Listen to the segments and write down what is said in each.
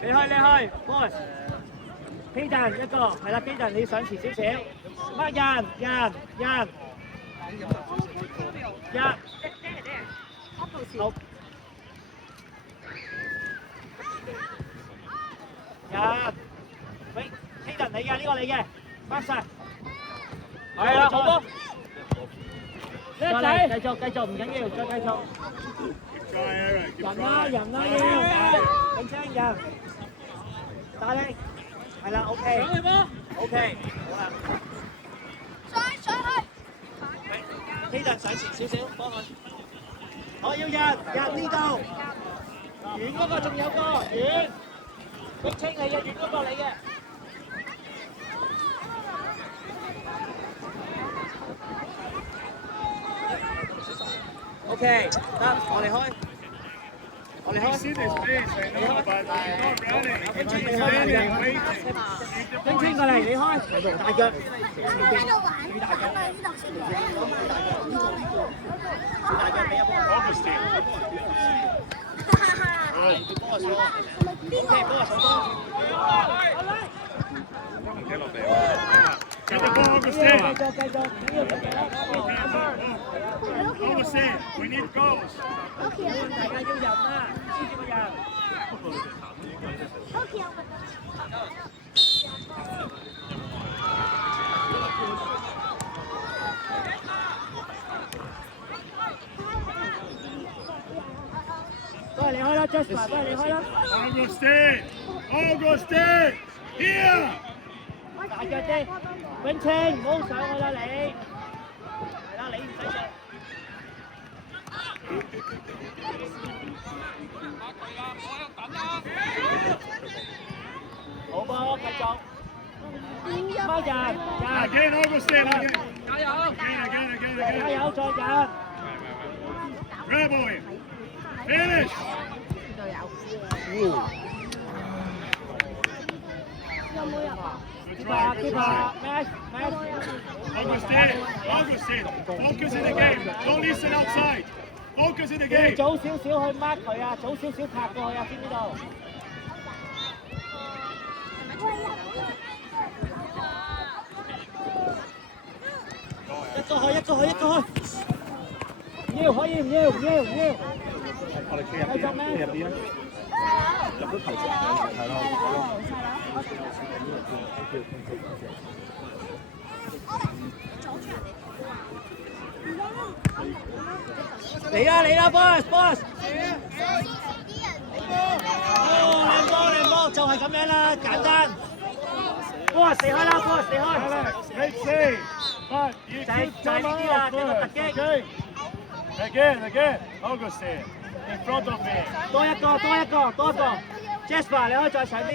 你去 ，boss。基頓一個，係啦，基頓你上前少少，乜人，好。喂，基頓你嘅呢個你嘅，翻晒。係啊，好波。叻仔，繼續，唔緊要，再繼續。人啦要，緊張人，大力，係啦 ，OK，好啦。上去。基頓上前少少，幫佢。我要人呢度，遠嗰個仲有個遠，碧清你嘅，遠嗰個你嘅。OK， 得，我哋開。冰清過嚟，你開，大腳。大腳俾一波。We need goals. 大家要人啦，黐住個人。都係你開啦 ，Jasper， 都係你開啦。Augustine, here. 大腳啲，永清唔好上去啦你。係啦，你唔使上。好波，繼續。孖人。Again, Augustine. 加油！ Again. 加油，再人。Grab him. Finish. ，Augustine, focus in the game. Don't listen outside. Focus in the game. 早少少去 mark 佢啊，早少少拍過去啊，知唔知道？一個去。唔要，可以唔要？我哋企入邊啦，入咗球場係咯。嚟啦 ，boss。靚波，就係咁樣啦，簡單。boss 離開啦 ，boss 離開。就係呢啲啦，呢個突擊。Again, Augustine, in front of me. 多一個。Jasper， 你可以再上啲。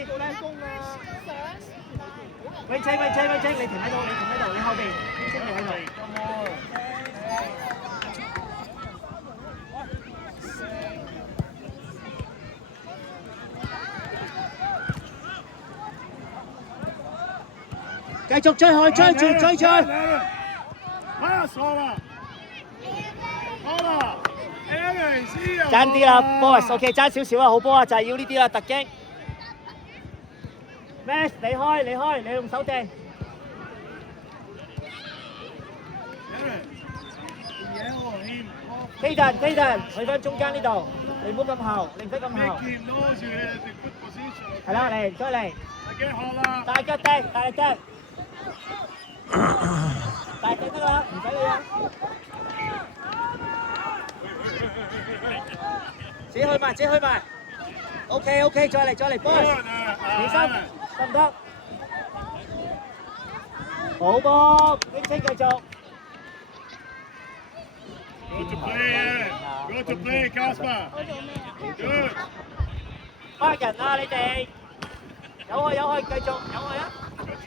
永清，你停喺度，你後邊，永清你喺度。繼續追住。爭啲啦 ，boss，OK， 爭少少啊，好波啊，就係要呢啲啦，突擊。Max， 你開，你用手掟。Kaden，去翻中間呢度，你唔好咁後，你唔使咁後。係啦，嚟，再嚟。大腳掟，大力掟。大腳得啦，唔使你啊。自己去埋。OK， 再嚟 ，boss， 起身，得唔得？好波，永清繼續。Go to play, Kasper. Good. 翻人啊，你哋。有去，繼續，有去啊。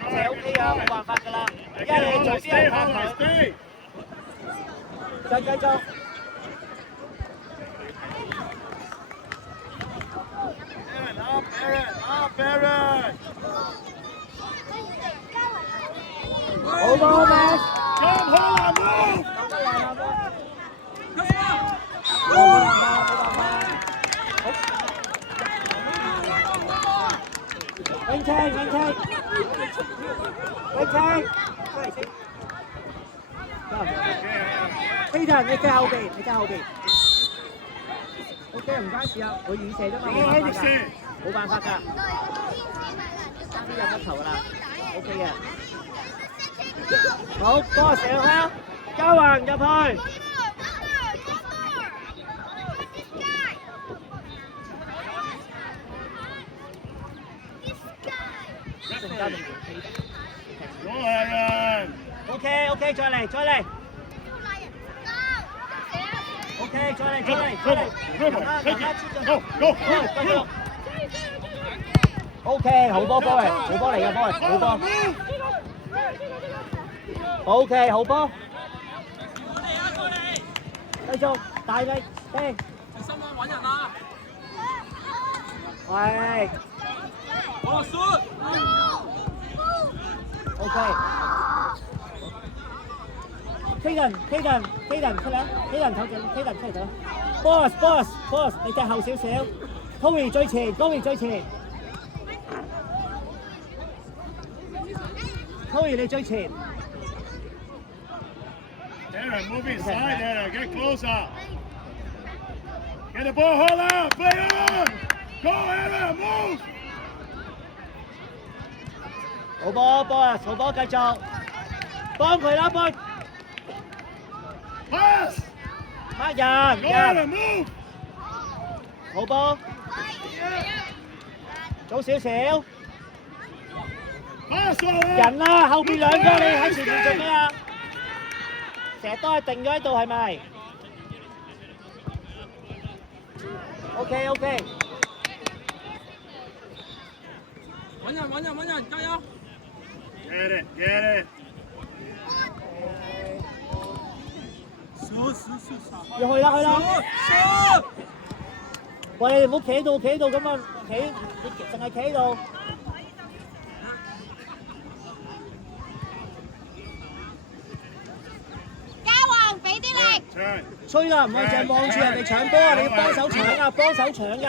就 OK 啊，冇辦法㗎啦。而家你左邊人拍佢。再繼續。Aaron. 好波 ，Max。 Come on, move. Come on. 飛人，你加後邊，你加後邊。OK， 唔關事啊，佢遠射啫嘛，冇辦法㗎。爭啲入一球㗎啦 ，OK 嘅。好，幫我射落啦，交橫入去。OK， 再嚟，再嚟。OK， 再嚟，再嚟，再嚟。Go。OK， 好波波嚟，好波嚟嘅波，好波。OK， 好波。繼續，大力掟。小心啊，揾人啊！係。我輸。OK。飛人出嚟，飛人出嚟。Boss， 你踢後少少。Tony 最前 ，Tony 你最前。Aaron, move inside, Aaron. Get closer. Get the ball, hold up, play on. Go, Aaron, move. 好波 ，Boss， 好波，繼續幫佢啦，幫。Pass. 黑人， Go, Aaron, move. 好波，早少少。Pass, Aaron. 人啦，後邊兩個你喺前面做咩啊？成日都係定咗喺度係咪 ？OK， 揾人，加油 Get it. 要去啦！喂，你唔好企喺度咁啊！你淨係企喺度。吹啦，唔係淨係望住人哋搶波啊！你要幫手搶㗎！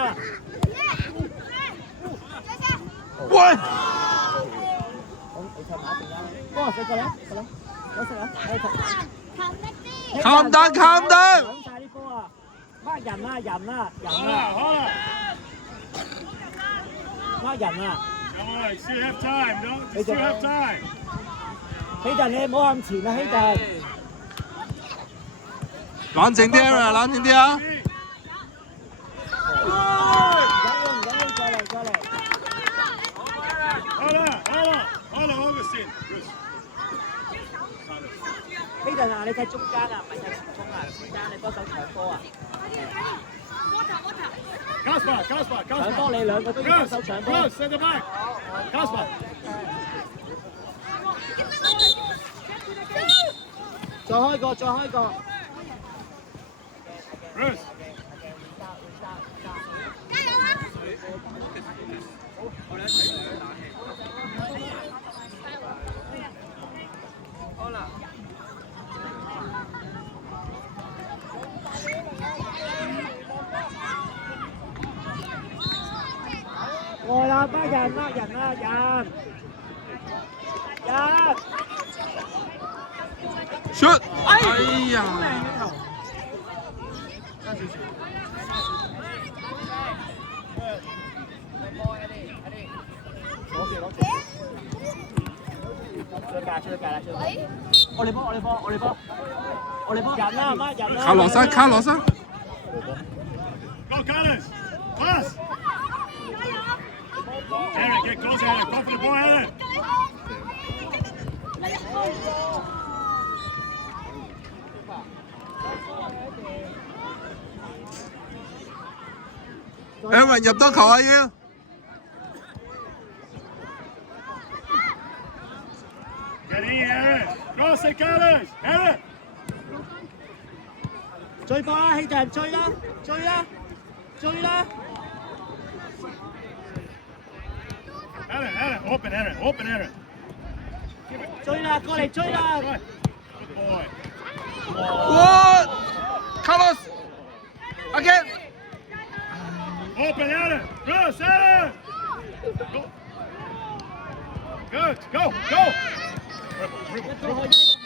喂！好，你踢馬邊啦。幫我食個啦，攞食啊！calm down 搶晒啲波啊！乜人啊！乜人啊！ Come on, still have time, no? Still have time. 希頓，你唔好向前啊！希頓。冷靜啲啊！冷靜啲啊！唔緊要，再嚟。好啦 ，Augustine。希頓啊，你踢中間啊，唔係踢前鋒啊，中間你幫手搶波啊！搶波你兩個都要幫手搶波。Kasper。再開個。Bruce。來啦，乜人！Shoot！哎呀！出界啦！我哋波！人啦，乜人啦？卡羅山。Go, Collins! Pass! Aaron, get close, Aaron. Go for the ball, Aaron. Aaron 入多球啊要！Get in, Aaron. Cross it, Collins. Aaron. 追波啦，希頓，追啦！ Aaron, open, Aaron. 追啦，過嚟追啦！ Good boy. What? Carlos! Again! Open, Aaron. Cross, Aaron. Go. Good. Go. Go. 一個可以。